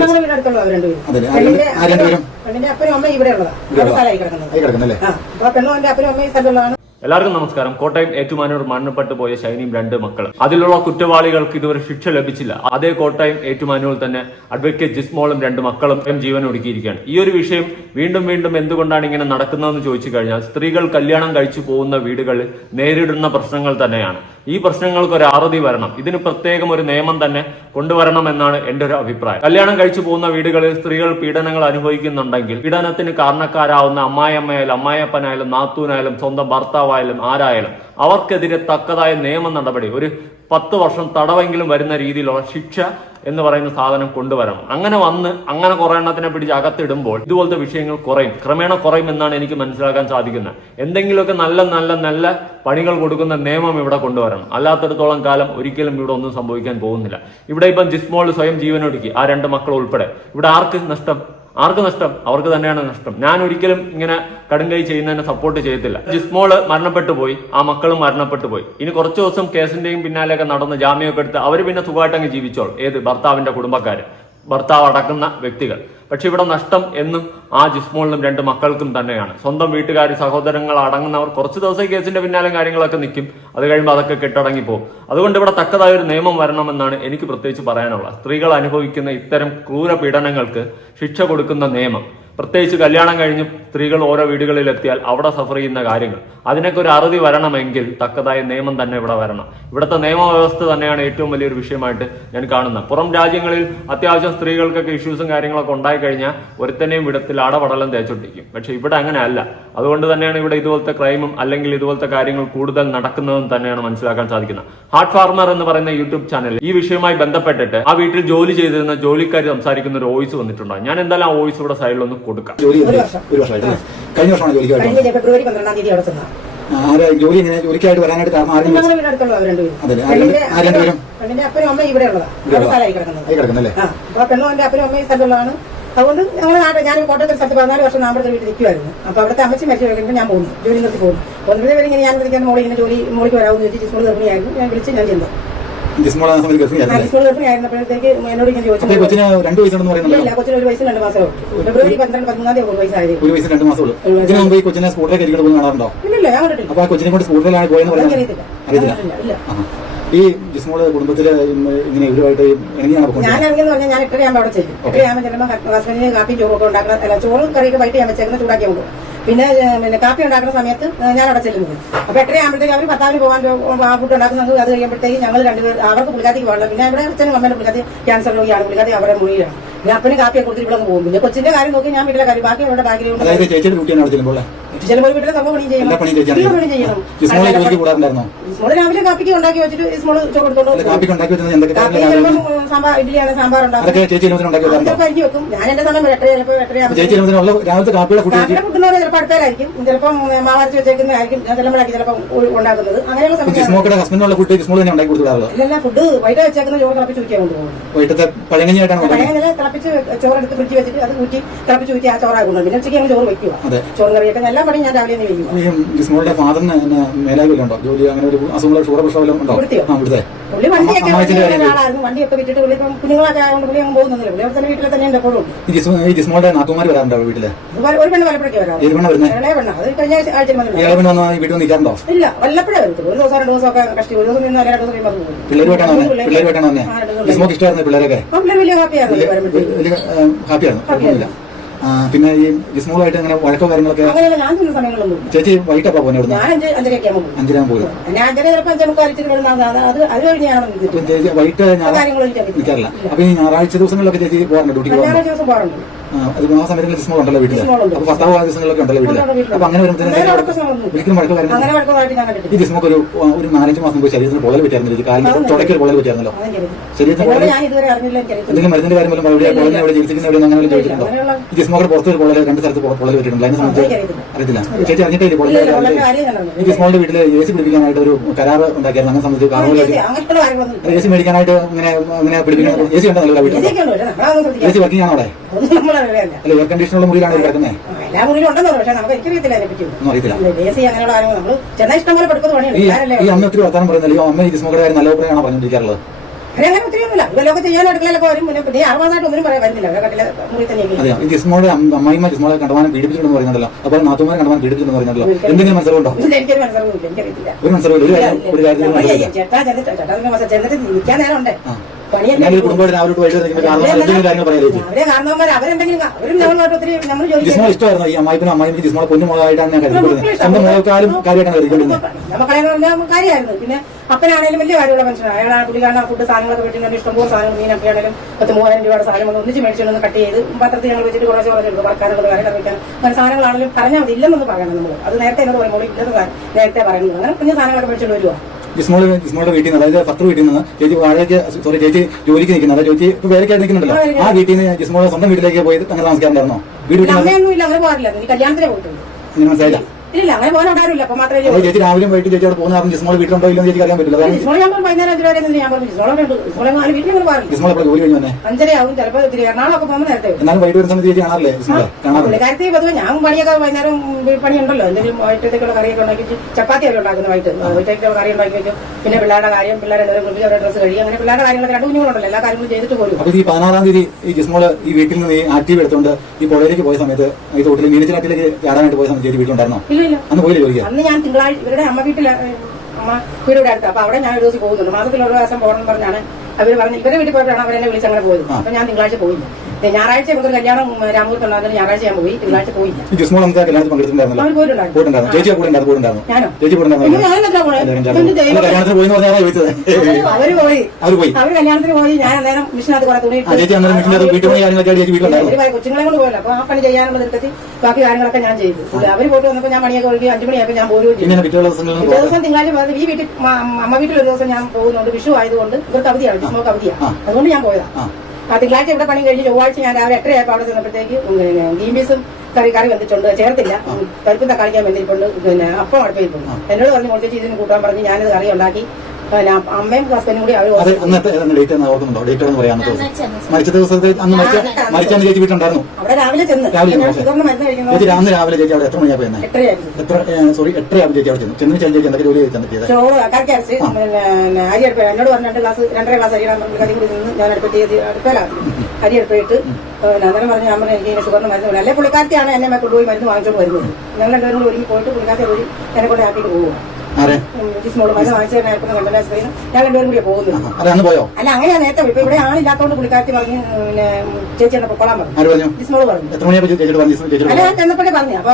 ഞങ്ങളുടെ വീടടുത്തുള്ള പെണ്ണിന്റെ അപ്പനും അമ്മയും ഇവിടെ ഉള്ളതാണ് സ്ഥലമായി കിടക്കുന്നത്. അപ്പൊ പെണ്ണും എന്റെ അപ്പനും അമ്മയും സ്ഥലമുള്ളതാണ്. എല്ലാവർക്കും നമസ്കാരം. കോട്ടയം ഏറ്റുമാനൂർ മരണപ്പെട്ടു പോയ ഷൈനിയും 2 മക്കൾ, അതിലുള്ള കുറ്റവാളികൾക്ക് ഇതുവരെ ശിക്ഷ ലഭിച്ചില്ല. അതേ കോട്ടയം ഏറ്റുമാനൂരിൽ തന്നെ അഡ്വക്കേറ്റ് ജിസ്മോളും 2 മക്കളും ജീവൻ ഒടുക്കിയിരിക്കുകയാണ്. ഈ ഒരു വിഷയം വീണ്ടും വീണ്ടും എന്തുകൊണ്ടാണ് ഇങ്ങനെ നടക്കുന്നതെന്ന് ചോദിച്ചു കഴിഞ്ഞാൽ, സ്ത്രീകൾ കല്യാണം കഴിച്ചു പോകുന്ന വീടുകളിൽ നേരിടുന്ന പ്രശ്നങ്ങൾ തന്നെയാണ്. ഈ പ്രശ്നങ്ങൾക്ക് ഒരു അറുതി വരണം. ഇതിന് പ്രത്യേകം ഒരു നിയമം തന്നെ കൊണ്ടുവരണമെന്നാണ് എന്റെ ഒരു അഭിപ്രായം. കല്യാണം കഴിച്ചു പോകുന്ന വീടുകളിൽ സ്ത്രീകൾ പീഡനങ്ങൾ അനുഭവിക്കുന്നുണ്ടെങ്കിൽ പീഡനത്തിന് കാരണക്കാരാവുന്ന അമ്മായിയമ്മയായാലും അമ്മായിയപ്പനായാലും നാത്തൂനായാലും സ്വന്തം ഭർത്താവായാലും ആരായാലും അവർക്കെതിരെ തക്കതായ നിയമ നടപടി, ഒരു 10 വർഷം തടവെങ്കിലും വരുന്ന രീതിയിലുള്ള ശിക്ഷ എന്ന് പറയുന്ന സാധനം കൊണ്ടുവരണം. അങ്ങനെ കുറെ എണ്ണത്തിനെ പിടിച്ച് അകത്തിടുമ്പോൾ ഇതുപോലത്തെ വിഷയങ്ങൾ ക്രമേണ കുറയും എന്നാണ് എനിക്ക് മനസ്സിലാക്കാൻ സാധിക്കുന്നത്. എന്തെങ്കിലുമൊക്കെ നല്ല പണികൾ കൊടുക്കുന്ന നിയമം ഇവിടെ കൊണ്ടുവരണം. അല്ലാത്തിടത്തോളം കാലം ഒരിക്കലും ഇവിടെ ഒന്നും സംഭവിക്കാൻ പോകുന്നില്ല. ഇവിടെ ഇപ്പം ജിസ്മോൾ സ്വയം ജീവനൊടുക്കി, ആ 2 മക്കൾ ഉൾപ്പെടെ. ഇവിടെ ആർക്ക് നഷ്ടം? അവർക്ക് തന്നെയാണ് നഷ്ടം. ഞാൻ ഒരിക്കലും ഇങ്ങനെ കടുങ്കൈ ചെയ്യുന്നതിനെ സപ്പോർട്ട് ചെയ്യത്തില്ല. ജിസ്മോള് മരണപ്പെട്ടു പോയി, ആ മക്കളും മരണപ്പെട്ടു പോയി. ഇനി കുറച്ച് ദിവസം കേസിന്റെയും പിന്നാലെയൊക്കെ നടന്ന് ജാമ്യമൊക്കെ എടുത്ത് അവർ പിന്നെ സുഖമായിട്ടങ്ങ് ജീവിച്ചോളും. ഏത് ഭർത്താവിന്റെ കുടുംബക്കാര്, ഭർത്താവ് അടക്കുന്ന വ്യക്തികൾ. പക്ഷെ ഇവിടെ നഷ്ടം എന്നും ആ ജിസ്മോളിനും 2 മക്കൾക്കും തന്നെയാണ്. സ്വന്തം വീട്ടുകാർ, സഹോദരങ്ങൾ അടങ്ങുന്നവർ കുറച്ച് ദിവസം കേസിന്റെ പിന്നാലെ കാര്യങ്ങളൊക്കെ നിൽക്കും. അത് കഴിയുമ്പോൾ അതൊക്കെ കെട്ടടങ്ങിപ്പോകും. അതുകൊണ്ട് ഇവിടെ തക്കതായ ഒരു നിയമം വരണമെന്നാണ് എനിക്ക് പ്രത്യേകിച്ച് പറയാനുള്ളത്. സ്ത്രീകൾ അനുഭവിക്കുന്ന ഇത്തരം ക്രൂര പീഡനങ്ങൾക്ക് ശിക്ഷ കൊടുക്കുന്ന നിയമം, പ്രത്യേകിച്ച് കല്യാണം കഴിഞ്ഞ് സ്ത്രീകൾ ഓരോ വീടുകളിലെത്തിയാൽ അവിടെ സഫർ ചെയ്യുന്ന കാര്യങ്ങൾ, അതിനൊക്കെ ഒരു അറുതി വരണമെങ്കിൽ തക്കതായ നിയമം തന്നെ ഇവിടെ വരണം. ഇവിടുത്തെ നിയമവ്യവസ്ഥ തന്നെയാണ് ഏറ്റവും വലിയൊരു വിഷയമായിട്ട് ഞാൻ കാണുന്നത്. പുറം രാജ്യങ്ങളിൽ അത്യാവശ്യം സ്ത്രീകൾക്കൊക്കെ ഇഷ്യൂസും കാര്യങ്ങളൊക്കെ ഉണ്ടായി കഴിഞ്ഞാൽ ഒരുത്തനെയും വിടത്തിൽ അടപടലം തേച്ചൊട്ടിക്കും. പക്ഷെ ഇവിടെ അങ്ങനെ അല്ല. അതുകൊണ്ട് തന്നെയാണ് ഇവിടെ ഇതുപോലത്തെ ക്രൈമും അല്ലെങ്കിൽ ഇതുപോലത്തെ കാര്യങ്ങൾ കൂടുതൽ നടക്കുന്നതെന്ന് തന്നെയാണ് മനസ്സിലാക്കാൻ സാധിക്കുന്നത്. ഹാർട്ട് ഫാർമർ എന്ന് പറയുന്ന യൂട്യൂബ് ചാനൽ ഈ വിഷയവുമായി ബന്ധപ്പെട്ടിട്ട് ആ വീട്ടിൽ ജോലി ചെയ്തിരുന്ന ജോലിക്കാർ സംസാരിക്കുന്ന ഒരു വോയിസ് വന്നിട്ടുണ്ടാകും. ഞാൻ എന്തായാലും ആ വോയിസ് ഇവിടെ സൈഡിലൊന്ന് കൊടുക്കാം. കഴിഞ്ഞ വർഷമാണ് ഫെബ്രുവരി 12-ാം തീയതി അവിടെ ചെന്ന ജോലിക്കായിട്ട് വരാനായിട്ട് ഞങ്ങളുടെ വീടടുത്തുള്ള പെണ്ണിന്റെ അപ്പനും അമ്മയും ഇവിടെ ഉള്ളതാണ് സ്ഥലമായി കിടക്കുന്നത്. അപ്പൊ പെണ്ണും എന്റെ അപ്പനും അമ്മയും സ്ഥലമുള്ളതാണ്. അതുകൊണ്ട് ഞാൻ കോട്ടയത്തിൽ സ്ഥലത്ത് 14 വർഷം നമ്മുടെ വീട്ടിൽ നിൽക്കുമായിരുന്നു. അപ്പൊ അവിടുത്തെ അമ്മച്ചി മരിച്ചു കഴിയുമ്പോൾ ഞാൻ പോകുന്നു, ജോലി നിർത്തി പോകുന്നു. ഒന്നിന്റെ പേര് ഇങ്ങനെ ഞാൻ വിളിക്കാൻ മോളിക്ക് വരാമെന്ന് ചോദിച്ചു. ജിസ്മോൾ ഗർഭിണിയായിരുന്നു. ഞാൻ വിളിച്ച് ഞാൻ ചെന്നു. ജിസ്മോൾ ഗർഭിണിയായിരുന്നപ്പോഴത്തേക്ക് എന്നോട് ഇങ്ങനെ ചോദിച്ചു. കൊച്ചിന് 2 വയസ്സുണ്ടെന്ന് പറയുന്നത്? ഇല്ല, കൊച്ചിന് 1 വയസ്സും 2 മാസമേ ഉള്ളൂ. ഫെബ്രുവരി 12-13-ാം തീയതി 1 വയസ്സായത്. 1 വയസ്സ് 2 മാസമുള്ളൂ. ഇതിന് മുമ്പ് ഈ കൊച്ചിനെ സ്കൂട്ടറെ കരിക്കൊണ്ട് പോകുന്ന കാണാറുണ്ടോ? ഇല്ല, ഞാൻ കണ്ടിട്ടില്ല. അപ്പൊ ആ കൊച്ചിനെ കൊണ്ട് സ്കൂട്ടറിലാണ് പോയെന്ന് പറയുന്നത് അറിയത്തില്ല. ഈ ജിസ്മോള് കുടുംബത്തില് ഇങ്ങനെ ഇവരുമായിട്ട് ഞാൻ ഇറങ്ങിയെന്ന് പറഞ്ഞാൽ ഞാൻ 8:30 അവിടെ ചെല്ലും. 8:30 ചെല്ലുമ്പോൾ ഹസ്ബൻഡിന് കാപ്പി ചോറൊക്കെ ഉണ്ടാക്കുന്ന, ചോറും കറിയൊക്കെ വൈകിട്ട് ഞാൻ വെച്ചേക്കുന്ന ചൂടാക്കി കൊണ്ടു. പിന്നെ കാപ്പി ഉണ്ടാക്കുന്ന സമയത്ത് ഞാൻ അവിടെ ചെല്ലുന്നത്. അപ്പൊ 8:30 അവർ ഭർത്താവിന് പോകാൻ ഫുഡ് ഉണ്ടാക്കുന്നത്. അത് കഴിയുമ്പോഴത്തേക്ക് ഞങ്ങൾ 2 പേർ, അവർക്ക് പുള്ളിക്കാത്തിക്ക് പാടില്ല. പിന്നെ ഇവിടെ അച്ഛനും അമ്മേന്റെ പുള്ളിക്കാത്തി ക്യാൻസർ രോഗിയാണ്. പുള്ളിക്കാത്തി അവരുടെ മുറിയിലാണ്. പിന്നെ അപ്പന് കാപ്പിയെ കൊടുത്തിട്ട് ഇവിടെ പോകും. പിന്നെ കൊച്ചിന്റെ കാര്യം നോക്കി ഞാൻ വീട്ടിലെ കാര്യം, ബാക്കി അവരുടെ ബാക്ക്ഗ്രൗണ്ട് ചിലപ്പോൾ വീട്ടിലെ സംഭവം പണി ചെയ്യണം. സ്മോള് രാവിലെ കാപ്പിക്ക് ഉണ്ടാക്കി വെച്ചിട്ട് സ്മോള് ചോറ് എടുത്തോണ്ട് സാമ്പാർ, ഇഡ്ഡലിയാണ്, സാമ്പാർ ഉണ്ടാക്കി വെക്കും. ഞാൻ എന്റെ സമയം 8:30 ഫുഡ് ചിലപ്പോൾ അടുത്തേലായിരിക്കും, ചിലപ്പം മാവരച്ച് വെച്ചേക്കുന്നതായിരിക്കും, ഞാൻ ചെല്ലുമ്പോഴായിരിക്കും ചിലപ്പോൾ ഉണ്ടാക്കുന്നത്. അങ്ങനെയുള്ള സമയത്ത് ഇല്ല, ഫുഡ് വൈകിട്ട് വെച്ചേക്കുന്ന ചോറ് തിളപ്പിച്ച് ഊറ്റിയാ കൊണ്ടുപോകുന്നത്. തിളപ്പിച്ച് ചോറെടുത്ത് ഫ്രിഡ്ജ് വെച്ചിട്ട് അത് ഊറ്റി തിളപ്പിച്ച് ഊറ്റി ആ ചോറാകുന്നത്. പിന്നെ ഉച്ചയ്ക്ക് ചോറ് വെക്കുക. ചോറും കറിയൊക്കെ എല്ലാ പണിയും ഞാൻ രാവിലെ ജിസ്മോളുടെ ഫാദറിന് മേലാകുണ്ടോ ജോലി? അങ്ങനെ ഒരു അസുഖമുള്ള ഷുഗർ ഉണ്ടോ? പുള്ളി വണ്ടിയൊക്കെ ആളായിരുന്നു. വണ്ടിയൊക്കെ വിട്ടിട്ട് പുള്ളി ഇപ്പം കുഞ്ഞുങ്ങളൊക്കെ ആയതുകൊണ്ട് പുള്ളി അങ്ങ് പോകുന്നില്ല. പുള്ളി അവിടെ തന്നെ വീട്ടിൽ തന്നെ എപ്പോഴും. ഈ ജിസ്മോളുടെ നാത്തുമാര് വരാറുണ്ടോ വീട്ടില്? ഒരു പെണ്ണ് വല്ലപ്പോഴേക്ക് വരാം. ഇളയ പെണ്ണ, അത് കഴിഞ്ഞ ആഴ്ച വീട്ടിൽ നിൽക്കാറുണ്ടോ? ഇല്ല, വല്ലപ്പോഴേ വരത്തുള്ളൂ. ഒരു ദിവസം 2 ദിവസമൊക്കെ കഷ്ടി, ഒരു ദിവസം 2 ദിവസം കഴിയുമ്പോൾ ജിസ്മോക്ക് ഇഷ്ടമായിരുന്നു പിള്ളേരൊക്കെ? പിള്ളേർ വലിയ ഹാപ്പിയായിരുന്നു. പിന്നെ ഈ ജിസ്മോളായിട്ട് അങ്ങനെ വഴക്കോ കാര്യങ്ങളൊക്കെ? ഞാൻ ചെന്ന സമയങ്ങളൊന്നും ചേച്ചി വൈകിട്ടപ്പോ പോകുന്നത്? ഞാൻ 5:30 പോകും. ഞാൻ 5:30 അത് കഴിഞ്ഞ് വൈകിട്ട് നിൽക്കാറില്ല. അപ്പൊ ഈ ഞായറാഴ്ച ദിവസങ്ങളിലൊക്കെ ചേച്ചി പോകാറുണ്ട് ഡ്യൂട്ടി? ഞായറാഴ്ച ദിവസം പോകാറുണ്ട്. അത് ആ സമയത്ത് ജിസ്മോൾ ഉണ്ടല്ലോ വീട്ടില്? അപ്പൊ ഭർത്താവ് ആ ദിവസങ്ങളിലൊക്കെ ഉണ്ടല്ലോ വീട്ടില്? അപ്പൊ അങ്ങനെ ഒരിക്കലും വഴക്കോ കാര്യങ്ങൾ? ഈ ജിസ്മോക്ക് ഒരു 4-5 മാസം പോയി ശരീരത്തിന് പൊള്ളൽ പറ്റിയായിരുന്നു, കാലിൽ തുടക്കി പൊള്ളൽ പറ്റിയായിരുന്നല്ലോ. ശരീരത്തിന് എന്തെങ്കിലും മരുന്നിന്റെ കാര്യം എവിടെ ചികിത്സിക്കുന്ന എവിടെ അങ്ങനെ ചോദിച്ചിട്ടുണ്ടോ? ഈ ജിസ്മോക്ക് പുറത്ത് പൊള്ളൽ 2 സ്ഥലത്ത് പൊള്ളൽ പറ്റിയിട്ടുണ്ട്. അതിനെ സംബന്ധിച്ച് അറിയത്തില്ല. ചേച്ചി അറിഞ്ഞിട്ടേ പൊള്ളൽ? ഈ ജിസ്മോളുടെ വീട്ടില് AC പിടിപ്പിക്കാനായിട്ട് ഒരു കരാർ ഉണ്ടാക്കിയായിരുന്നു. അങ്ങനെ സംബന്ധിച്ച് AC മേടിക്കാനായിട്ട് അങ്ങനെ പിടിപ്പിക്കാൻ AC ഉണ്ടല്ലോ വീട്ടിൽ? AC വർക്കിംഗ് ആണോ അവിടെ? അല്ല, എയർ കണ്ടീഷനുള്ള മുറിയിലാണ് കിടക്കുന്നത്? എല്ലാ മുറിയിലും ഉണ്ടെന്നോ, പക്ഷെ നമുക്ക് എനിക്കറിയത്തില്ല അതിനെ പറ്റി. അങ്ങനെയുള്ള കാര്യങ്ങൾ നമ്മൾ ചെന്ന ഇഷ്ടം പോലെ പഠിക്കുന്ന പണിയാണ്. ഈ അമ്മ ഒത്തിരി വർത്താനം പറയുന്നില്ല. ഈ അമ്മ ഈ ജിസ്മോയുടെ കാര്യം നല്ല അഭിപ്രായമാണോ പറഞ്ഞിരിക്കാറുള്ളത്? അങ്ങനെ ഒത്തിരി ഒന്നുമില്ല. ഇവരൊക്കെ ചെയ്യാൻ അടുക്കളയിലൊക്കെ വരും. പിന്നെ 6 മാസമായിട്ട് ഒന്നും പറയാൻ വരുന്നില്ല. അവരെ കട്ടിലെ മുറി തന്നെ ഈ ജിസ്മോളെ അമ്മായിമ്മ ജിസ്മോളെ കണ്ടമാനം പീഡിപ്പിച്ചിട്ടുണ്ടെന്ന് പറയുന്നുണ്ടല്ലോ. അപ്പോൾ നാത്തുമാരെ കണ്ടമാനം പീഡിപ്പിച്ചിട്ടുണ്ടെന്ന് പറയുന്നുണ്ടല്ലോ. എന്തെങ്കിലും മനസ്സിലുണ്ടോ? എനിക്കൊരു മനസ്സിലാവുന്നില്ല. എനിക്കറിയത്തില്ല. ഒരു മനസ്സിലാവില്ല. ഒരു കാര്യത്തിൽ ചേട്ടാ ചെന്നിട്ട് നിൽക്കാൻ നേരമുണ്ട്. കുടുംബം രാവിലെ കാര്യങ്ങൾ പറയാം. അവരെ കാരണവന്മാർ അവരെന്തെങ്കിലും അവരും ഞങ്ങളുമായിട്ട് ഒത്തിരി നമ്മൾ ജിസ്മോൾ ഇഷ്ടമായിരുന്നു ഈ അമ്മായിപ്പിനും അമ്മായിക്കും ജിസ്മോളെ പൊന്നുമോളായിട്ടാണ് ഞാൻ കരുതിക്കൊള്ളുന്നത്. സ്വന്തം മോളെക്കാളും കാര്യമായിട്ടാണ് കരുതിക്കൊള്ളുന്നത്. നമുക്കറിയാന്ന് പറഞ്ഞാൽ കാര്യമായിരുന്നു. പിന്നെ അപ്പനാണേലും വലിയ കാര്യമുള്ള മനുഷ്യനാണ്. അയാളാണ് പുള്ളിക്കാരൻ ഫുഡ് സാധനങ്ങളൊക്കെ വെച്ചിട്ടുണ്ട്. ഇഷ്ടംപോലെ സാധനങ്ങൾ മീനൊക്കെ ആണെങ്കിലും 30,000 രൂപയുടെ സാധനം ഒന്ന് ഒന്നിച്ച് മേടിച്ചൊന്ന് കട്ട് ചെയ്ത് പത്രത്തിൽ ഞങ്ങൾ വെച്ചിട്ട് കുറച്ച് കുറച്ചെടുക്കും. പറക്കാനുള്ളത് കറി കറിക്കാൻ അങ്ങനെ സാധനങ്ങളാണെങ്കിലും പറഞ്ഞാൽ മതി. ഇല്ലെന്നൊന്ന് പറയണം നമ്മൾ. അത് നേരത്തെ എന്നോട് പറയുമ്പോൾ ഇല്ലെന്ന് നേരത്തെ പറയുന്നത്. അങ്ങനെ കുഞ്ഞു സാധനങ്ങളൊക്കെ മേടിച്ചോണ്ട് വരുവാ. ജിസ്മോളുടെ വീട്ടിൽ നിന്ന്, അതായത് 10 വീട്ടിൽ നിന്ന് ചേച്ചി വാഴയ്ക്ക് ചേച്ചി ജോലിക്ക് നിൽക്കുന്നത്, അതായത് ചേച്ചി ഇപ്പൊ വേലക്കായിട്ട് നിൽക്കുന്നുണ്ടല്ലോ, ആ വീട്ടിൽ നിന്ന് ജിസ്മോളുടെ സ്വന്തം വീട്ടിലേക്ക് പോയി അങ്ങനെ താമസിക്കാറുണ്ടായിരുന്നോ? വീട്ടിൽ അമ്മയൊന്നുമില്ല, അങ്ങനെ പോകാറില്ല. നീ കല്യാണത്തിന് പോയിട്ടുണ്ട്. അങ്ങനെ മനസ്സിലായില്ല. ഇല്ല, അങ്ങനെ പോകാൻ ഉണ്ടാവില്ല. അപ്പൊ മാത്രമേ ചേച്ചി രാവിലെ പോയിട്ട് ചേച്ചി അവിടെ പോകുന്ന ജിസ്മോൾ വീട്ടിലുണ്ടോ ഇല്ലെന്ന് ചേച്ചി അറിയാൻ പറ്റില്ല. ജിസ്മോൾ ഞാൻ വൈകുന്നേരം 5 വരെ ഞാൻ പറഞ്ഞു ജിസ്മോളുണ്ട്. വീട്ടിൽ അങ്ങനെ പാടില്ല. ജിസ്മോൾ എപ്പോഴും ജോലി കഴിഞ്ഞു തന്നെ 5:30 ആവും. ചിലപ്പോൾ എറണാകുളമൊക്കെ പോകുമ്പോൾ നേരത്തെ. എന്നാലും വൈകിട്ട് വരുന്ന സമയത്ത് ചേച്ചി കാണാറില്ലേ ജിസ്മോളെ? കാണാറില്ല. കാര്യത്തിൽ പൊതുവെ ഞാൻ പണിയൊക്കെ വൈകുന്നേരം പണിയുണ്ടല്ലോ. എന്തെങ്കിലും വൈകിട്ടത്തേക്കുള്ള കറിയൊക്കെ ഉണ്ടാക്കി ചപ്പാത്തി ഒക്കെ ഉണ്ടാക്കുന്ന വൈകിട്ടേക്കുള്ള കറി ഉണ്ടാക്കി വെക്കും. പിന്നെ പിള്ളേരുടെ കാര്യം, പിള്ളേരെ കുളിച്ച് അവരുടെ ഡ്രസ്സ് കഴിയും. അങ്ങനെ പിള്ളേരുടെ കാര്യങ്ങളൊക്കെ 2 കുഞ്ഞുങ്ങളുണ്ടല്ലോ, എല്ലാ കാര്യങ്ങളും ചെയ്തിട്ട് പോലും. അപ്പൊ ഈ 16-ാം തീയതി ഈ ജിസ്മോള് ഈ വീട്ടിൽ നിന്ന് ഈ ആക്റ്റീവ് എടുത്തുകൊണ്ട് ഈ പുഴയിലേക്ക് പോയ സമയത്ത് ഈ തോട്ടിൽ മീനച്ചിനാട്ടിലേക്ക് ചാടാനായിട്ട് പോയ സമയത്ത് ചേച്ചി വീട്ടിലുണ്ടായിരുന്നോ? ഇല്ല, അന്ന് പോയില്ല ജോലിക്ക്? അന്ന് ഞാൻ തിങ്കളാഴ്ച ഇവരുടെ അമ്മ വീടിവിടെ അടുത്ത്. അപ്പൊ അവിടെ ഞാൻ ഒരു ദിവസം പോകുന്നുണ്ട്. മാസത്തിൽ ഒരു ദിവസം പോകണം പറഞ്ഞാണ് അവർ പറഞ്ഞ്. ഇവരുടെ വീട്ടിൽ പോയിട്ടാണ് അവരെന്നെ വിളിച്ച് അങ്ങനെ പോയത്. അപ്പൊ ഞാൻ തിങ്കളാഴ്ച പോയില്ല. ഞായറാഴ്ച നമുക്കൊരു കല്യാണം രാമൂർത്തുണ്ടായിരുന്നു. ഞായറാഴ്ച ഞാൻ പോയി, തിങ്കളാഴ്ച പോയില്ല. ജിസ്മോൾ നമുക്ക് കല്യാണത്തിൽ പങ്കെടുത്തിട്ടുണ്ടായിരുന്നു. അവർ പോയിട്ടുണ്ടായിരുന്നു. ചേച്ചി കൂടെ ഉണ്ടായിരുന്നു. ഞാനോ? ചേച്ചി കൂടെ കല്യാണത്തിന് പോയി അവര് പോയി. അവര് കല്യാണത്തിന് പോയി. ഞാൻ അന്നേരം മിഷനകത്ത് കുറെ തുണി കൊച്ചുങ്ങളെ കൊണ്ട് പോയല്ലോ. അപ്പൊ ആ പണി ചെയ്യാനുള്ള തിരുത്തി ബാക്കി കാര്യങ്ങളൊക്കെ ഞാൻ ചെയ്തു. അവര് പോയിട്ട് വന്നപ്പോ ഞാൻ പണിയൊക്കെ ഒഴുകി 5 മണിയായപ്പോൾ ഞാൻ പോരുകയും ചെയ്തു. ദിവസം തിങ്കളാഴ്ച പോയത് ഈ വീട്ടിൽ അമ്മ വീട്ടിൽ ഒരു ദിവസം ഞാൻ പോകുന്നുണ്ട്. വിഷു ആയതുകൊണ്ട് ഇവർക്ക് അവധിയാണ്, ജിസ്മോക്ക് അവധിയാണ്. അതുകൊണ്ട് ഞാൻ പോയതാ. ആ തിങ്കളാഴ്ച ഇവിടെ പണി കഴിഞ്ഞ് ചൊവ്വാഴ്ച ഞാൻ രാവിലെ 8:30 അവിടെ ചെന്നപ്പോഴത്തേക്ക് ഗ്രീൻ പീസും കറി വന്നിട്ടുണ്ട്. ചേർത്തില്ല, പരിപ്പും തക്കാളിക്കാൻ വന്നിട്ടുണ്ട്. പിന്നെ അപ്പം അടുപ്പിട്ടുണ്ട്. എന്നോട് പറഞ്ഞു മോളിച്ചേച്ചി ഇതിന് കൂട്ടാൻ പറഞ്ഞ് ഞാനിത് കറി ഉണ്ടാക്കി. അമ്മയും ഹസ്ബൻഡും കൂടി അവർ മരിച്ച ദിവസത്തെ മരിച്ച ചേച്ചി വീട്ടിലുണ്ടായിരുന്നു. അവിടെ രാവിലെ ചെന്ന് ഷുഗറിന് മരുന്ന് കഴിക്കുന്നത് രാവിലെ ചേച്ചി അവിടെ എത്ര മണിയാ? 8:30 സോറി 8:30 ചേച്ചി അവിടെ ചെന്നു. ചെന്ന് ചേച്ചി എന്തൊക്കെ ജോലി ചെയ്തത്? ചോറ് കറക്കി അരച്ച് അരി അടുപ്പ് എന്നോട് പറഞ്ഞ 2.5 ഗ്ലാസ് അരി കറി കൂടി നിന്ന് ഞാൻ അടുപ്പിലാണ് അരി അടുപ്പിട്ട് അന്നേരം പറഞ്ഞ് ഞാൻ പറഞ്ഞു എനിക്ക് ഷുഗറിന് മരുന്ന് അല്ലെ പുള്ളിക്കാരത്തെയാണ് എന്നെ കൊണ്ടുപോയി മരുന്ന് വാങ്ങിച്ചോണ്ട് വരുന്നത്. ഞങ്ങൾ 2 പേരും കൂടി ഒരുങ്ങി പോയിട്ട് പുള്ളിക്കാരത്തെ പോയി എന്നെ കൊണ്ട് ആക്കിയിട്ട് പോകുക. ജിസ്മോള് മരുന്ന് വാങ്ങിച്ചു തന്നെ ആയിരുന്നു. കണ്ടനാശുപത്രിയിൽ ഞാൻ 2 പേരും കൂടിയാണ് പോകുന്നത്. പോയോ? അല്ല, അങ്ങനെയാ നേരത്തെ. ഇപ്പൊ ഇവിടെ ആളില്ലാത്തോണ്ട് പുള്ളിക്കാരത്തി പറഞ്ഞ് പിന്നെ ചേച്ചി എന്നെ പൊക്കോളാൻ പറഞ്ഞു. ജിസ്മോള് പറഞ്ഞു. അല്ല, ഞാൻ ചെന്നപ്പോഴേ പറഞ്ഞു. അപ്പൊ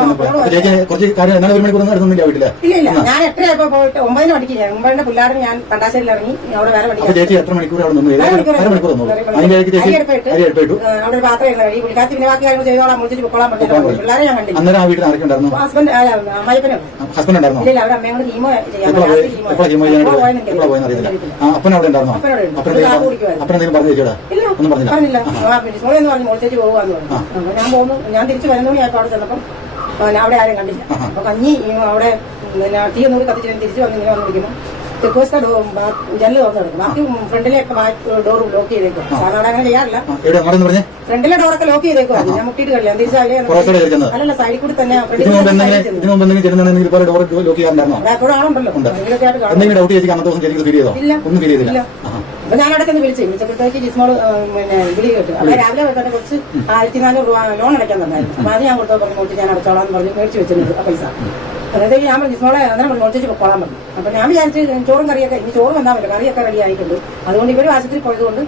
ഇല്ല, ഞാൻ 8:30 ആയപ്പോ പോയിട്ട് 9 മണിക്ക് 9 പിള്ളേരും ഞാൻ തണ്ടാശ്ശേരിയിൽ ഇറങ്ങി അവിടെ വേറെ പഠിക്കാൻ അവിടെ പാത്രം കഴിയും. പുള്ളിക്കാരത്തി പിന്നെ ബാക്കി കാര്യങ്ങൾ ചെയ്തോളാം മുളിച്ച് പൊക്കോളാൻ പറഞ്ഞു. പിള്ളേരെ ഞാൻ കണ്ടില്ല. ഹസ്ബൻഡ് അമ്മായിപ്പനോ? ഇല്ല, അവരുടെ അമ്മയോട് കീമോ പറഞ്ഞില്ല. മോളിച്ചേച്ചി പോകാന്ന് പറഞ്ഞു. ഞാൻ പോകുന്നു. ഞാൻ തിരിച്ച് 11 മണിയായപ്പോ അവിടെ ചെന്നപ്പം അവിടെ ആരും കണ്ടില്ല. അപ്പൊ കഞ്ഞി അവിടെ പിന്നെ തീ ഒന്നുകൂടി കത്തിച്ച് തിരിച്ചു വന്ന് ഇങ്ങനെ വന്നിരിക്കുന്നു. തെക്കുവശത്തെ ജനല് തുറന്നു കിടക്കും. ബാക്കി ഫ്രണ്ടിലേക്ക് ഡോർ ലോക്ക് ചെയ്തേക്കും. സാധാരണ അവിടെ അങ്ങനെ ചെയ്യാറില്ല. ഫ്രണ്ടിലെ ഡോറൊക്കെ ലോക്ക് ചെയ്തേക്കും. ഞാൻ മുട്ടിയിട്ട് കളിയാം. തിരിച്ചാലേ അല്ലല്ല, സൈഡിൽ കൂടി തന്നെ ഇല്ല. അപ്പൊ ഞാൻ അവിടെ ചെന്ന് വിളിച്ചപ്പോഴത്തേക്ക് ജിസ്മോള് വിളി കേട്ടു. അപ്പൊ രാവിലെ തന്നെ കുറച്ച് 1400 രൂപ ലോൺ അടയ്ക്കാൻ തന്നായിരുന്നു. അപ്പൊ അത് ഞാൻ കൊടുത്തോ പറഞ്ഞു ഞാൻ അടച്ചോളാന്ന് പറഞ്ഞ് മേടിച്ച് വെച്ചിട്ടുണ്ട് ആ പൈസ. അതായത് ഞാൻ ജിസ്മോളെ അന്നേരം മോളിച്ചേച്ചി പൊക്കോളാൻ പറഞ്ഞു. അപ്പൊ ഞാൻ വിചാരിച്ച് ചോറും കറിയൊക്കെ ഇനി ചോറ് വന്നാൽ പറ്റില്ല, കറിയൊക്കെ റെഡി ആയിട്ടുണ്ട്. അതുകൊണ്ട് ഇവരും ആശുപത്രി പോയതുകൊണ്ട്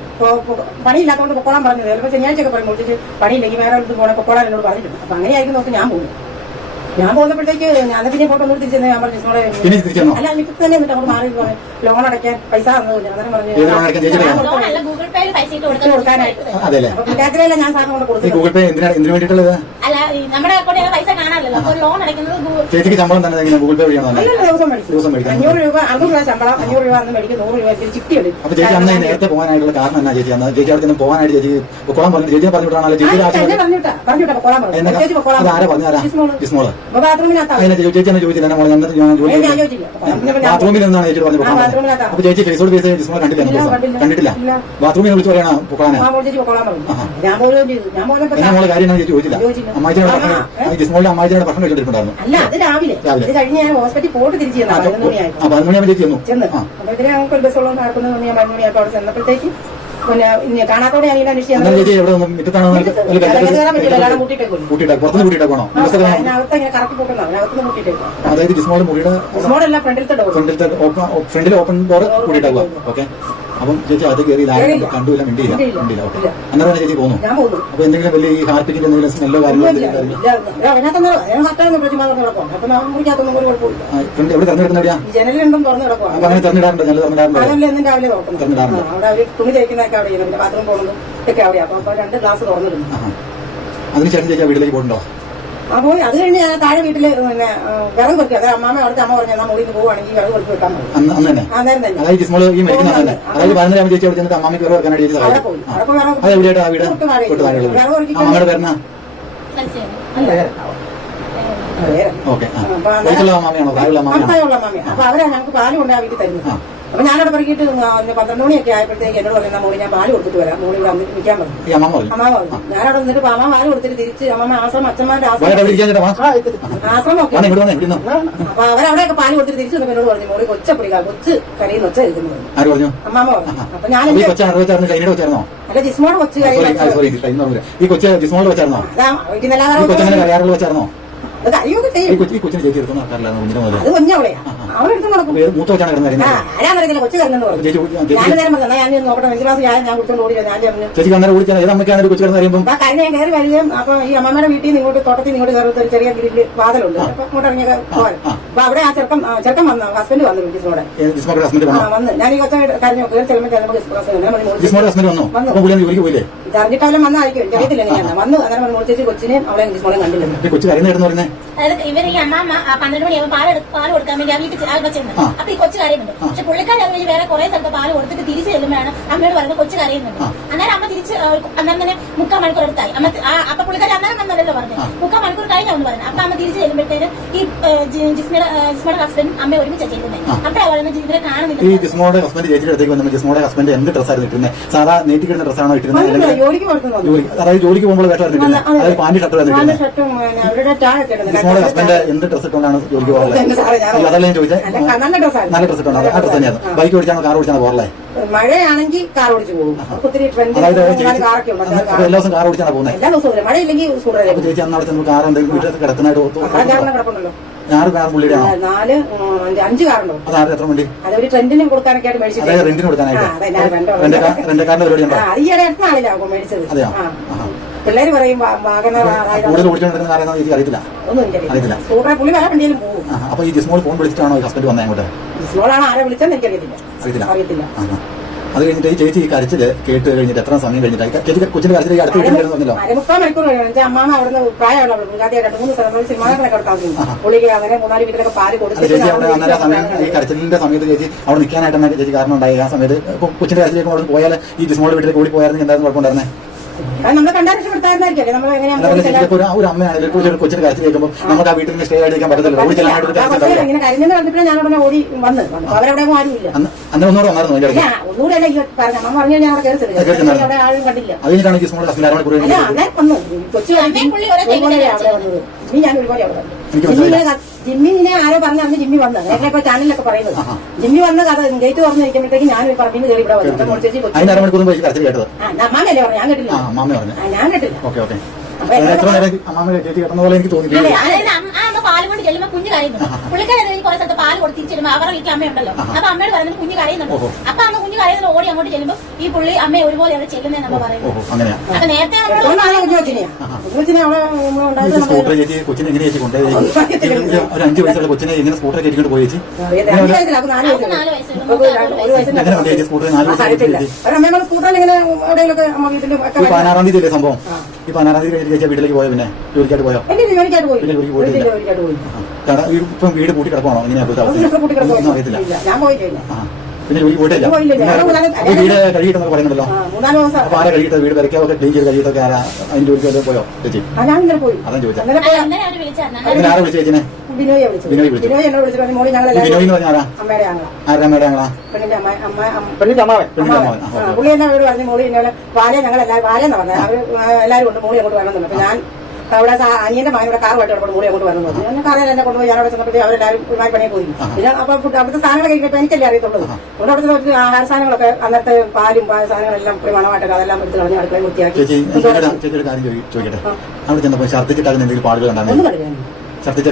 പണിയില്ലാത്തതുകൊണ്ട് പൊക്കോളാൻ പറഞ്ഞത്. ചിലപ്പോൾ ശനിയാഴ്ചയൊക്കെ പറയും മോളിച്ചേച്ചി പണിയില്ലെങ്കിൽ വേറെ അടുത്ത് പോകണം പൊക്കോളാൻ എന്നോട് പറഞ്ഞിട്ടുണ്ട്. അപ്പൊ അങ്ങനെ ആയിരിക്കും നോക്കി ഞാൻ പോകുന്നു. ഞാൻ പോകുന്നപ്പോഴത്തേക്ക് ഞാൻ പിന്നെ ഫോട്ടോ ഒന്നും തിരിച്ചു ഞാൻ പറഞ്ഞു ജിസ്മോളെ അല്ല എനിക്ക് തന്നെ എന്നിട്ട് അങ്ങോട്ട് മാറി ലോൺ അടയ്ക്കാൻ പൈസ തന്നില്ല. അങ്ങനെ പറഞ്ഞു കൊടുക്കാനായിട്ട്. അപ്പൊ പിള്ളേരല്ല ഞാൻ സാറിന് കൊണ്ട് കൊടുത്തു. ചേച്ചിക്ക് ശമ്പളം തന്നെ ഗൂഗിൾ പേ വഴിയാണ്? ദിവസം മേടിക്കും. 500 രൂപ 600 രൂപ ശമ്പളം, 500 രൂപ അന്ന് മേടിക്കും, 100 രൂപ ചിട്ടി എടുക്കും. അപ്പൊ ചേച്ചി അന്ന് നേരത്തെ പോകാനായിട്ടുള്ള കാരണം എന്നാ? ചേച്ചി അന്ന് ചേച്ചി അവിടെ പോകാനായിട്ട് ചേച്ചി പൊക്കോളാൻ പറഞ്ഞു. ചേച്ചിയെ പറഞ്ഞിട്ടാണല്ലോ ചേച്ചി പൊക്കോളാൻ പറഞ്ഞു. ജിസ്മോള് ചേച്ചി തന്നെ ചോദിച്ചില്ല ബാത്റൂമിൽ നിന്നാണ് ചേച്ചി പറഞ്ഞു പൊക്കോളാൻ. അപ്പൊ ചേച്ചി ഫേസോട് ഫേസ് ജിസ്മോളെ കണ്ടിട്ടില്ല. ബാത്റൂമിൽ വിളിച്ചു പറയണ പൊക്കോളാൻ. ഞാൻ മോളെ കാര്യം ചേച്ചി ചോദിച്ചില്ല. അമ്മായി ജിസ്മോളുടെ അമ്മായിയുടെ ഭക്ഷണം കഴിച്ചിട്ടുണ്ടായിരുന്നു. അല്ല, അത് രാവിലെ ഇത് കഴിഞ്ഞ് ഞാൻ ഹോസ്പിറ്റലിൽ പോയിട്ട് തിരിച്ചു 11 മണിയായിരുന്നു. 11 മണിയാകുമ്പോൾ ചേച്ചി ചെന്നു. അപ്പൊ ഇതിന് ഞങ്ങൾക്ക് ഒരു ബസ്സുള്ള നടക്കുന്ന 11 മണിയായപ്പോൾ അവിടെ ചെന്നപ്പോഴത്തേക്ക് പിന്നെ കാണാത്തോടെ ഞാൻ ഇങ്ങനെ അന്വേഷിച്ചു. അതിനകത്ത് ഇങ്ങനെ കറക്കി കൂട്ടുന്നു, അതിനകത്ത് കൂട്ടിയിട്ടേക്കും. അതായത് ജിസ്മോളുടെ മുറിയുടെ ജിസ്മോളല്ല ഫ്രണ്ടിലത്തെ ഡോർ, ഫ്രണ്ടിൽ ഓപ്പൺ ഡോർ കൂട്ടിയിട്ടാകുക. ഓക്കെ, അപ്പം ചേച്ചി അത് കയറി കണ്ടുമില്ല, മിണ്ടിയില്ല. അങ്ങനെ ചേച്ചി പോന്നു. അപ്പൊ എന്തെങ്കിലും വലിയ ഈ ഹാർപ്പിക്കിന്റെ എന്തെങ്കിലും സ്മെല്ലോ കാര്യങ്ങളോ അതിനകത്തൊന്നും അപ്പൊ മുറിക്കകത്തൊന്നും ഒരു കുഴപ്പമില്ല. എവിടെ തെരഞ്ഞെടുക്കുന്ന എവിടെയാ? ജനലുണ്ടും തുറന്നു കിടക്കുക. അപ്പൊ അങ്ങനെ തെരഞ്ഞെടാറുണ്ട്, ഞങ്ങൾ തെരഞ്ഞെടാറുണ്ട്. അതല്ലേ എന്നും രാവിലെ നോക്കുന്നത്. അവിടെ അവര് തുണി തേക്കുന്നതൊക്കെ അവിടെ ചെയ്യുന്നത്, പിന്നെ ബാത്റൂം പോകുന്നതും ഒക്കെ അവിടെയാ. അപ്പൊ 2 ഗ്ലാസ് തുറന്നിടുന്നു. അതിനുശേഷം ചേച്ചി വീട്ടിലേക്ക് പോയിട്ടുണ്ടോ? ആ പോയി. അത് കഴിഞ്ഞ് ഞാൻ താഴെ വീട്ടില് പിന്നെ വിറക് പെറുക്കി. അതായത് അമ്മ അവിടുത്തെ അമ്മ പറഞ്ഞു, മുറിയിൽ പോവുകയാണെങ്കിൽ വിറക് പെറുക്കി വെക്കാൻ പറ്റും. അന്ന് തന്നെ അന്നേരം തന്നെ അതായത് ജിസ്മോള് ഈ മരിക്കുന്ന തന്നെ. അതായത് 11 ചേച്ചി അവിടെ ചെന്നിട്ട് അമ്മാമിക്ക് വിറക് വെക്കാനായിട്ട് ചേച്ചി അവിടെ പോയി. അവിടെ പോയി അത് എവിടെയായിട്ട് ആ വീട് വിറക് പെറുക്കി. അമ്മയുടെ പേരണ ഓക്കെ. വയസ്സുള്ള അമ്മാമിയാണോ? പ്രായമുള്ള അമ്മാമിയാണോ? അപ്പൊ അവരാ ഞങ്ങൾക്ക് പാല് കൊണ്ട് ആ വീട്ടിൽ തരുന്നത്. അപ്പൊ ഞാനവിടെ പറക്കിയിട്ട് 12 മണിയൊക്കെ ആയപ്പോഴത്തേക്ക് എന്നോട് പറയുന്ന മോളി ഞാൻ പാല് കൊടുത്തിട്ട് വരാം, മോളി ഇവിടെ വന്നിട്ട് നിൽക്കാൻ പറഞ്ഞു. അമ്മ പറഞ്ഞു. ഞാനവിടെ വന്നിട്ട് അമ്മ പാല് കൊടുത്തിട്ട് തിരിച്ച് അമ്മ ആശ്രമം അച്ഛന്മാരുടെ ആശ്രമം ഒക്കെ. അപ്പൊ അവരവിടെയൊക്കെ പാല് കൊടുത്തിട്ട് തിരിച്ചു വന്നപ്പോ എന്നോട് പറഞ്ഞു, മോളി കൊച്ചപ്പിടിക്കാം, കൊച്ച് കരയുന്ന ഒച്ച ഇരിക്കുന്നത് അമ്മാമ പറഞ്ഞു. അപ്പൊ ഞാൻ അല്ല ജിസ്മോടെ കൊച്ചു ഈ കൊച്ചു ജിസ്മോള് വെച്ചായിരുന്നോ? വീട്ടിൽ വെച്ചായിരുന്നോ? അത് കരയൊക്കെ ചെയ്യും. കൊച്ചിനെ ചേച്ചി എടുക്കുന്ന അത് കുഞ്ഞവളെയാ, അവരെടുത്ത് നടക്കും. ആരാന്നറിയില്ല, കൊച്ചു കരഞ്ഞെന്ന് പറഞ്ഞു. ഞാൻ നേരം പറഞ്ഞു, ഞാൻ നോക്കട്ടെ 5 ഗ്ലാസ് ഞാൻ കുടിച്ചോണ്ട് ഓടില്ല. ഞാൻ പറഞ്ഞു ചേച്ചി അന്നേരം ഓടിച്ചാൽ ഏത് അമ്മയ്ക്കാണ് കൊച്ചു കിടന്ന് അറിയുമ്പോൾ ആ കഴിഞ്ഞ ഞാൻ കയറി വരികയും അപ്പൊ ഈ അമ്മമ്മയുടെ വീട്ടിൽ നിന്ന് ഇങ്ങോട്ട് തോട്ടത്തിൽ ഇങ്ങോട്ട് കയറി ഒരു ചെറിയ ഗ്രില്ല് വാതിലുണ്ട്. അപ്പൊ ഇങ്ങോട്ട് ഇറങ്ങിയ പോകാൻ. അപ്പൊ അവിടെ ആ ചെറുക്കം വന്നു, ഹസ്ബൻഡ് വന്നു വീട്ടിലൂടെ വന്ന്. ഞാൻ ഈ കൊച്ച കരഞ്ഞു കയറി ജോലിക്ക് പോയില്ലേ? ഇതറിഞ്ഞിട്ടാലും വന്നായിരിക്കും, എനിക്കറിയത്തില്ല എങ്ങനെയാണ് വന്നു. അന്നേരം മോൾ ചേച്ചി കൊച്ചിനെയും അവളെ ജിസ്മോളെ കണ്ടില്ല. കൊച്ചു കരയുന്ന പറഞ്ഞേ ഇവർ ഈ അമ്മാമ്മ 12 മണിയാകുമ്പോൾ പാല് കൊടുക്കാൻ വേണ്ടി ആ വീട്ടിൽ വെച്ചിരുന്നു. അപ്പൊ ഈ കൊച്ചു കരയുന്നുണ്ട്. പക്ഷെ പുള്ളിക്കാരി അത് വേറെ കുറെ സ്ഥലത്ത് പാല് കൊടുത്തിട്ട് തിരിച്ചു ചെല്ലുമ്പോഴാണ് അമ്മയോട് പറയുന്നത് കൊച്ചു കരയുന്നുണ്ട്. അന്നേരം അമ്മ തിരിച്ച് അന്നേരം തന്നെ 3/4 മണിക്കൂർ എടുത്തായി. അപ്പൊ പുള്ളിക്കാരി അന്നേരം വന്നല്ലോ പറഞ്ഞു, 3/4 മണിക്കൂർ കഴിഞ്ഞാന്ന് പറഞ്ഞു. അപ്പൊ അമ്മ തിരിച്ച് ചെല്ലുമ്പോഴത്തേന് ഈ ജിസ്മയുടെ ഹസ്ബൻഡ് അമ്മ ഒരുമിച്ച് ചെയ്യുന്നത്. അപ്പൊ പറയുന്നത് ഇവരെ കാണുന്നില്ല. ഈ ജിസ്മോയുടെ ഹസ്ബൻഡ് ചേച്ചിയുടെ അടുത്തേക്ക് വന്നപ്പോൾ ജിസ്മോയുടെ ഹസ്ബൻഡ് എന്ത് ഡ്രസ്സായിരുന്നു ഇട്ടിരുന്നത്? സാധാ നീട്ടി കിട്ടുന്ന ഡ്രസ്സാണോ ഇട്ടിരുന്നത്? അതായത് ജോലിക്ക് പോകുമ്പോൾ വേട്ടായിരുന്നു, അതായത് പാന്റ് ഷർട്ട് ജിസ്മോയുടെ ഹസ്ബൻഡ് എന്ത് ഡ്രസ് ഇട്ടുകൊണ്ടാണ് ജോലിക്ക് പോകുന്നത്? അതല്ല ഞാൻ ചോദിച്ചത്. നല്ല ഡ്രസ് ഇട്ടുണ്ടോ? ആ ഡ്രസ് തന്നെയാണ്. ബൈക്ക് ഓടിച്ചാണോ കാർ ഓടിച്ചാണോ പോകല്ലേ? മഴയാണെങ്കിൽ കാർ ഓടിച്ചു പോകും. അതായത് എല്ലാ ദിവസം കാർ ഓടിച്ചാണ് പോകുന്നത്? എല്ലാ ദിവസവും മഴയില്ലെങ്കിൽ ചേച്ചി അന്ന് അവിടെ ചെന്ന് കാർ എന്തെങ്കിലും വീട്ടിൽ കിടക്കുന്നതായിട്ട് കിടപ്പുണ്ടല്ലോ. 4 കാർ പുള്ളിയുടെ 5 കാറുണ്ടോ? അതായത് എത്ര വണ്ടി? അതൊരു ട്രെൻഡിന് കൊടുക്കാനൊക്കെ ആയിട്ട് മേടിച്ചത്. അതായത് റെന്റിന് കൊടുക്കാനായിട്ട് റെന്റക്കാരന്റെ പരിപാടി ഉണ്ടോ? അത് ഈയിടെ അടുത്ത ആളിലാകും മേടിച്ചത്. അതെയോ? പിള്ളേര് പറയും കൂടുതൽ ഓടിച്ചോണ്ടിരുന്ന കാര്യം എനിക്ക് അറിയത്തില്ല. ഒന്നും എനിക്കറിയില്ല. സ്കൂട്ടറെ പുള്ളി പല വണ്ടിയിലും പോകും. അപ്പൊ ഈ ജിസ്മോൾ ഫോൺ വിളിച്ചിട്ടാണോ ഈ ഹസ്ബൻഡ് വന്നത് അങ്ങോട്ട്? ജിസ്മോളാണ് ആരെ വിളിച്ചെന്ന് എനിക്കറിയത്തില്ല. അറിയത്തില്ല. അത് കഴിഞ്ഞിട്ട് ഈ ചേച്ചി ഈ കരച്ചില് കേട്ട് കഴിഞ്ഞിട്ട് എത്ര സമയം കഴിഞ്ഞിട്ട് ചേച്ചി കൊച്ചിന്റെ കരച്ചിൽ അടുത്ത് വീട്ടിൽ 3/4 മണിക്കൂർ കഴിഞ്ഞാൽ അമ്മാമ അവിടുന്ന് പ്രായമുള്ള 2-3 സ്ഥലങ്ങളിൽ സിനിമാകളൊക്കെ എടുത്താൽ പുള്ളിക്ക് അങ്ങനെ 4 വീട്ടിലൊക്കെ പാല് കൊടുത്തു. ചേച്ചി അവിടെ അന്നേരം സമയം ഈ കരച്ചിലിന്റെ സമയത്ത് ചേച്ചി അവിടെ നിൽക്കാനായിട്ട് ചേച്ചി കാരണം ഉണ്ടായി. ആ സമയത്ത് കൊച്ചിന്റെ കരച്ചിലേക്ക് അവിടെ പോയാൽ ഈ ജിസ്മോളുടെ വീട്ടിലേക്ക് ഓടി പോയായിരുന്നു എന്തായിരുന്നു കുഴപ്പമുണ്ടായിരുന്നേ? നമ്മളെ കണ്ടാൽ രക്ഷപ്പെടുത്തായിരുന്നായിരിക്കും. നമ്മൾ ഒരു അമ്മയാണെങ്കിൽ കൊച്ചിന് കരച്ചിൽ കേൾക്കുമ്പോൾ നമുക്ക് ആ വീട്ടിൽ നിന്ന് സ്റ്റേ ആയിരിക്കാൻ പറ്റത്തില്ല. ഇങ്ങനെ കരിഞ്ഞെന്ന് കണ്ടിട്ട് ഞാൻ ഉടനെ ഓടി വന്ന് അവരവിടെ ആരുമില്ല. അന്നേരം ഒന്നുകൂടെ വന്നായിരുന്നു ഒന്നുകൂടെ അല്ല പറഞ്ഞു. അമ്മ പറഞ്ഞു ഞാൻ അവിടെ കയറി അവിടെ ആരും കണ്ടില്ല. അതിനാണ് ജിസ്മോളുടെ ഹസ്ബൻഡ് വന്നു. കൊച്ചു അവിടെ വന്നത്. ഇനി ഞാൻ ഒരുപാട് അവിടെ കണ്ടു. ജിമ്മിനെ ആരോ പറഞ്ഞാണ് ജിമ്മി വന്നത്. ഞങ്ങളിപ്പോ ചാനലിലൊക്കെ പറയുന്നത് ജിമ്മി വന്ന കഥ ഗേറ്റ് തുറന്നിരിക്കുമ്പോഴത്തേക്ക് ഞാൻ പറഞ്ഞു കയറി ഇവിടെ വന്നു. അമ്മാമല്ലേ പറഞ്ഞു, ഞാൻ കേട്ടില്ല. ഞാൻ കേട്ടില്ല. പാല് കൊണ്ട് ചെല്ലുമ്പോ കുഞ്ഞ് കരയുന്നു. പുള്ളിക്കാരി കുറെ സ്ഥലത്ത് പാല് കൊടുത്ത് തിരിച്ചിരുമ്പോ അവരുടെ വീട്ടിൽ അമ്മയുണ്ടല്ലോ. അപ്പൊ അമ്മയോട് പറയുന്നത് കുഞ്ഞ് കരയുന്നുണ്ട്. അപ്പൊ അന്ന് കുഞ്ഞ് കരയുന്നത് ഓടി അങ്ങോട്ട് ചെല്ലുമ്പോ ഈ പുള്ളി അമ്മയെ ഒരുപോലെ അവിടെ ചെല്ലുന്നതെന്ന് അമ്മ പറയുന്നത്. അപ്പൊ നേരത്തെ കൊച്ചിനെ എങ്ങനെ ചേച്ചി കൊണ്ടേ ഒരു 5 വയസ്സുള്ള കൊച്ചിനെ എങ്ങനെ സ്കൂട്ടർ കയറ്റിക്കൊണ്ട് പോയി ചേച്ചി? 4 വയസ്സുള്ള സ്കൂട്ടർ 4 വയസ്സ് സ്കൂട്ടറിൽ ഇങ്ങനെ എവിടെയെങ്കിലൊക്കെ അമ്മ വീട്ടിലും 16-ാം തീയതി അല്ലേ സംഭവം? ഈ 16-ാം തീയതി കഴിഞ്ഞ് ചേച്ചി വീട്ടിലേക്ക് പോയോ? പിന്നെ ജോലിക്കായിട്ട് പോയോ? ജോലിക്കായിട്ട് പോയി. ഇപ്പം വീട് പൂട്ടി കിടക്കണോ? ഇങ്ങനെയാ അറിയത്തില്ല. ഞാൻ പോയിട്ടില്ല. പിന്നെ ജോലി പോയിട്ടില്ല. വീട് കഴുകിയിട്ടെന്നൊക്കെ പറയുന്നുണ്ടല്ലോ. അപ്പൊ ആരെ കഴുകിയിട്ട് വീട് വരയ്ക്കാവൊക്കെ ക്ലീൻ ചെയ്ത് കഴുകിയിട്ടൊക്കെ അതിന് ജോലിക്ക് പോയോ ചേച്ചി? അതാ ചോദിച്ചാൽ ആരെ വിളിച്ചു ചേച്ചിനെ? ബിനോയ് വിളിച്ചു. ബിനോയ് എന്ന് പറഞ്ഞാൽ ആരാ? അമ്മയുടെ ഞങ്ങളാ പുള്ളി എന്നാ വീട് പറഞ്ഞു മോളി ഇന്നലെ വാല ഞങ്ങളെല്ലാവരും വാലെന്ന് പറഞ്ഞത്. അവര് എല്ലാവരും ഉണ്ട് മോളി അങ്ങോട്ട് വേണമെന്നുണ്ട്. അപ്പൊ ഞാൻ അവിടെ അനിയന്റെ മകൻ ഇവിടെ കാറുമായിട്ട് അവിടെ മൂളി അങ്ങോട്ട് വരുന്നത് ഞാൻ കാറിൽ എന്നെ കൊണ്ടുപോയി ഞാൻ അവിടെ ചെന്നപ്പോഴേ അവരെല്ലാവരും ഒരുമാതിരി പണിയെ പോയി പിന്നെ അപ്പൊ അവിടുത്തെ സാധനങ്ങൾ കഴിക്കുമ്പോൾ എനിക്കല്ലേ അറിയത്തുള്ളൂ അതുകൊണ്ട് അവിടുത്തെ കുറച്ച് ആഹാര സാധനങ്ങളൊക്കെ അന്നത്തെ പാലും സാധനങ്ങളെല്ലാം പ്രമാണമായിട്ടൊക്കെ അതെല്ലാം എടുത്ത് കളഞ്ഞ് അടുക്കളയും വൃത്തിയാക്കി ചേച്ചിയുടെ കാര്യം ചോദിക്കട്ടെ അവിടെ ചെന്നപ്പോ ഛർദ്ദിച്ചിട്ടാകുന്ന എന്തെങ്കിലും പാടുകൾ ഒന്നും ഉണ്ടായിരുന്നു കഴിയാൻ ഛർദ്ദിച്ച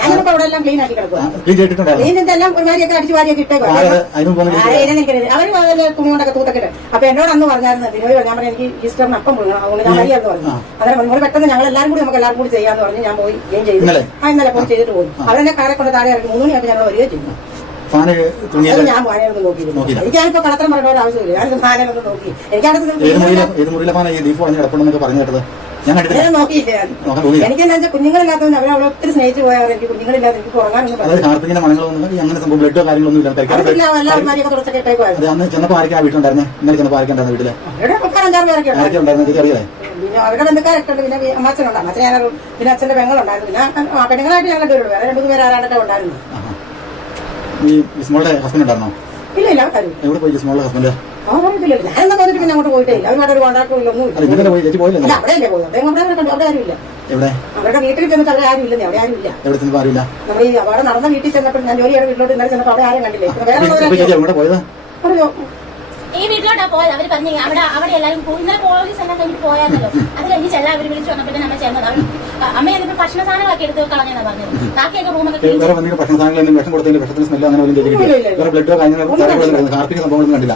ഞാനിപ്പോ അവിടെ എല്ലാം ക്ലീൻ ആക്കി കിടക്കുക ക്ലീൻ ചെയ്തിട്ടുണ്ടായിരുന്നു ക്ലീനിന്റെ എല്ലാം ഒരുമാതിരിയൊക്കെ അടിച്ചു വാരിയൊക്കെ ഇട്ടേക്കും അതിനും പോകുന്ന അവര് തുണി കൊണ്ടൊക്കെ തൂത്തൊക്കെ അപ്പൊ എന്നോട് അന്ന് പറഞ്ഞായിരുന്നു ബിനോയ് ഞാൻ പറഞ്ഞു എനിക്ക് ഈസ്റ്ററിന് അപ്പം പുഴുങ്ങണം അതുകൊണ്ട് ഞാൻ വരികയെന്ന് പറഞ്ഞു അന്നേരം നിങ്ങൾ പെട്ടെന്ന് ഞങ്ങൾ എല്ലാവരും കൂടി നമുക്ക് എല്ലാവരും കൂടി ചെയ്യാന്ന് പറഞ്ഞ് ഞാൻ പോയി ഗെയിം ചെയ്തു ഇന്നലെ പോയി ചെയ്തിട്ട് പോയി അവരെന്നെ കാറെ കൊണ്ട് താഴെ ഇറക്കി 3 മണിയാക്കി ഞങ്ങൾ വരികയും ചെയ്തു ഞാൻ ഫാനൊന്നും നോക്കിയിരുന്നു എനിക്കാണിപ്പോ കളത്രം പറയേണ്ട ഒരു ആവശ്യമില്ല ഞാനിത് ഫാനൊന്നും നോക്കി എനിക്കടുത്ത് ഞാൻ നോക്കിയില്ല എനിക്കെന്താ വെച്ചാൽ കുഞ്ഞുങ്ങളില്ലാത്തവന് അവരെ അവളെ ഒത്തിരി സ്നേഹിച്ചു പോയാൽ എനിക്ക് കുഞ്ഞുങ്ങളില്ലാതെ എനിക്ക് ഉറങ്ങാനൊന്നും അങ്ങനെ സംഭവം ബ്ലഡോ കാര്യങ്ങളൊന്നും പറ്റില്ല എല്ലാവരും തുടച്ചൊക്കെ ഇട്ടേക്കുവായിരുന്നു അന്ന് ചെന്നപ്പോ ആർക്കാ വീട്ടിലുണ്ടായിരുന്നേ ഇന്നലെ ചെന്നപ്പോ ആർക്കുണ്ടായിരുന്നു വീട്ടില് അവരുടെ മക്കൾ 5-6 പേരൊക്കെ ഉണ്ട് ആരൊക്കെ ഉണ്ടായിരുന്നു ചേച്ചി അറിയാലേ പിന്നെ അവരുടെ ബന്ധുക്കാരൊക്കെ ഉണ്ട് പിന്നെ അമ്മച്ചനുണ്ട് അമ്മച്ചൻ ഞാൻ പിന്നെ അച്ഛന്റെ പെങ്ങളുണ്ടായിരുന്നു പിന്നെ പെണ്ണുങ്ങളായിട്ട് ഞങ്ങൾ പേരുള്ളൂ വേറെ 2 പേര് ആരാണ്ടൊക്കെ ഉണ്ടായിരുന്നു ഈ വിസ്മോളുടെ ഹസ്ബൻഡ് ഉണ്ടായിരുന്നോ ഇല്ല ഇല്ല ആൾക്കാരും എവിടെ പോയി വിസ്മോളുടെ ഹസ്ബൻഡ് അവരില്ല ഞാനെന്താ പോയിട്ട് പിന്നെ അങ്ങോട്ട് പോയിട്ടേ ഇല്ല അവരുടെ ഒരു കോണ്ടാക്ടും ഇല്ല ഒന്നും അല്ല ഇന്നലെ പോയി ചേച്ചി പോയില്ലേ ഇല്ല അവിടെയല്ലേ പോയി അവിടെ കണ്ടു അവിടെ ആരുമില്ല എവിടെ അവരുടെ വീട്ടിൽ ചെന്നിട്ട് അവിടെ ആരും ഇല്ലെന്നേ അവിടെ ആരും ഇല്ല എവിടെ ചെന്ന് അറിയില്ല നമ്മൾ ഈ അവിടെ നടന്ന വീട്ടിൽ ചെന്നപ്പോൾ ഞാൻ ജോലിയുടെ വീട്ടിലോട്ട് ഇന്നലെ ചെന്നപ്പോൾ അവിടെ ആരും കണ്ടില്ലേ ചേച്ചി എവിടെ പോയത് ഈ വീട്ടിലോട്ടാ പോയത് അവര് പറഞ്ഞു അവിടെ എല്ലാവരും പോയി ഇന്നലെ പോലീസ് എല്ലാം കഴിഞ്ഞിട്ട് പോയായിരുന്നല്ലോ അത് കഴിഞ്ഞ് ചെല്ലാം അവര് വിളിച്ചു വന്നപ്പോഴേ നമ്മൾ ചേർന്നത് അമ്മ എന്നിട്ട് ഭക്ഷണ സാധനങ്ങളൊക്കെ എടുത്ത് കളഞ്ഞാ പറഞ്ഞത് ബാക്കിയൊക്കെ റൂമൊക്കെ വേറെ വന്നിട്ട് ഭക്ഷണ സാധനങ്ങൾ വിഷം കൊടുത്തതിന്റെ വിഷത്തിന് സ്മെല്ലോ അങ്ങനെ ഒന്നും ചെയ്തിട്ടില്ല വേറെ ബ്ലഡോ കാര്യങ്ങളോ കാർപ്പിക സംഭവങ്ങളൊന്നും കണ്ടില്ല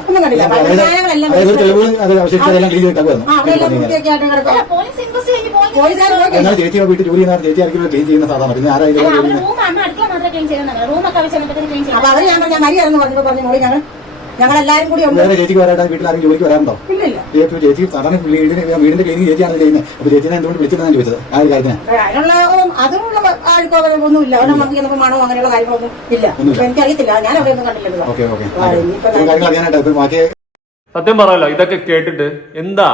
അതായത് തെളിവുകൾ അത് അവശേഷിച്ചതെല്ലാം ക്ലീൻ ചെയ്തിട്ടാകുമായിരുന്നു പോലീസ് ഇൻക്വസ്റ്റ് കഴിഞ്ഞ് പോയി എന്നാൽ ചേച്ചിയുടെ വീട്ടിൽ ജോലി ചെയ്യുന്ന ചേച്ചി ആയിരിക്കും ക്ലീൻ ചെയ്യുന്ന സാധാരണ പിന്നെ ആരായാലും അവര് റൂം അമ്മ അടുക്കള മാത്രമേ ക്ലീൻ ചെയ്യുന്നുണ്ട് റൂമൊക്കെ അവർ ചെന്നപ്പോഴത്തേക്ക് ക്ലീൻ ചെയ്യും അപ്പൊ അവര് ഞാൻ പറഞ്ഞ മരിയാണെന്ന് പറഞ്ഞപ്പോ പറഞ്ഞു മോളി ഞങ്ങളെല്ലാരും കൂടി ഉണ്ട് വേറെ ചേച്ചിക്ക് വരാട്ടാ വീട്ടിൽ ആരും ജോലിക്ക് വരാറുണ്ടോ ഇല്ലില്ല ചേച്ചി സാധാരണ വീടിന്റെ ക്ലീനിങ് ചേച്ചിയാണ് ചെയ്യുന്നത് അപ്പൊ ചേച്ചിനെ എന്തുകൊണ്ട് വിളിച്ചിട്ടാണ് ചോദിച്ചത് ആ ഒരു കാര്യത്തിന് അതിനുള്ള ആൾക്കോ ഒന്നുമില്ല അവിടെ നമുക്ക് നമുക്ക് മണോ അങ്ങനെയുള്ള കാര്യങ്ങളൊന്നും ഇല്ല എനിക്കറിയത്തില്ല ഞാൻ അവിടെ ഒന്നും കണ്ടില്ലല്ലോ ഓക്കെ ഓക്കെ കാര്യങ്ങൾ അറിയാനായിട്ട് ബാക്കി സത്യം പറയാലോ ഇതൊക്കെ കേട്ടിട്ട് എന്താ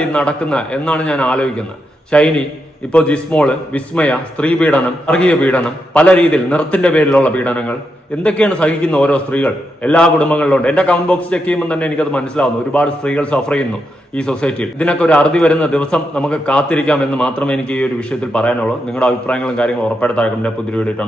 ഈ നടക്കുന്ന എന്നാണ് ഞാൻ ആലോചിക്കുന്നത്. ഷൈനി, ഇപ്പോൾ ജിസ്മോള്, വിസ്മയ, സ്ത്രീ പീഡനം, വർഗീയ പീഡനം, പല രീതിയിൽ നിറത്തിന്റെ പേരിലുള്ള പീഡനങ്ങൾ എന്തൊക്കെയാണ് സഹിക്കുന്ന ഓരോ സ്ത്രീകൾ എല്ലാ കുടുംബങ്ങളിലുണ്ട്. എന്റെ കമന്റ് ബോക്സ് ചെക്ക് ചെയ്യുമ്പോൾ തന്നെ എനിക്കത് മനസ്സിലാവുന്നു. ഒരുപാട് സ്ത്രീകൾ സഫർ ചെയ്യുന്നു ഈ സൊസൈറ്റിയിൽ. ഇതിനൊക്കെ ഒരു അറുതി വരുന്ന ദിവസം നമുക്ക് കാത്തിരിക്കാം എന്ന് മാത്രമേ എനിക്ക് ഈ ഒരു വിഷയത്തിൽ പറയാനുള്ളൂ. നിങ്ങളുടെ അഭിപ്രായങ്ങളും കാര്യങ്ങളും ഉറപ്പായിട്ട് താഴെ പുതിയ വീഡിയോ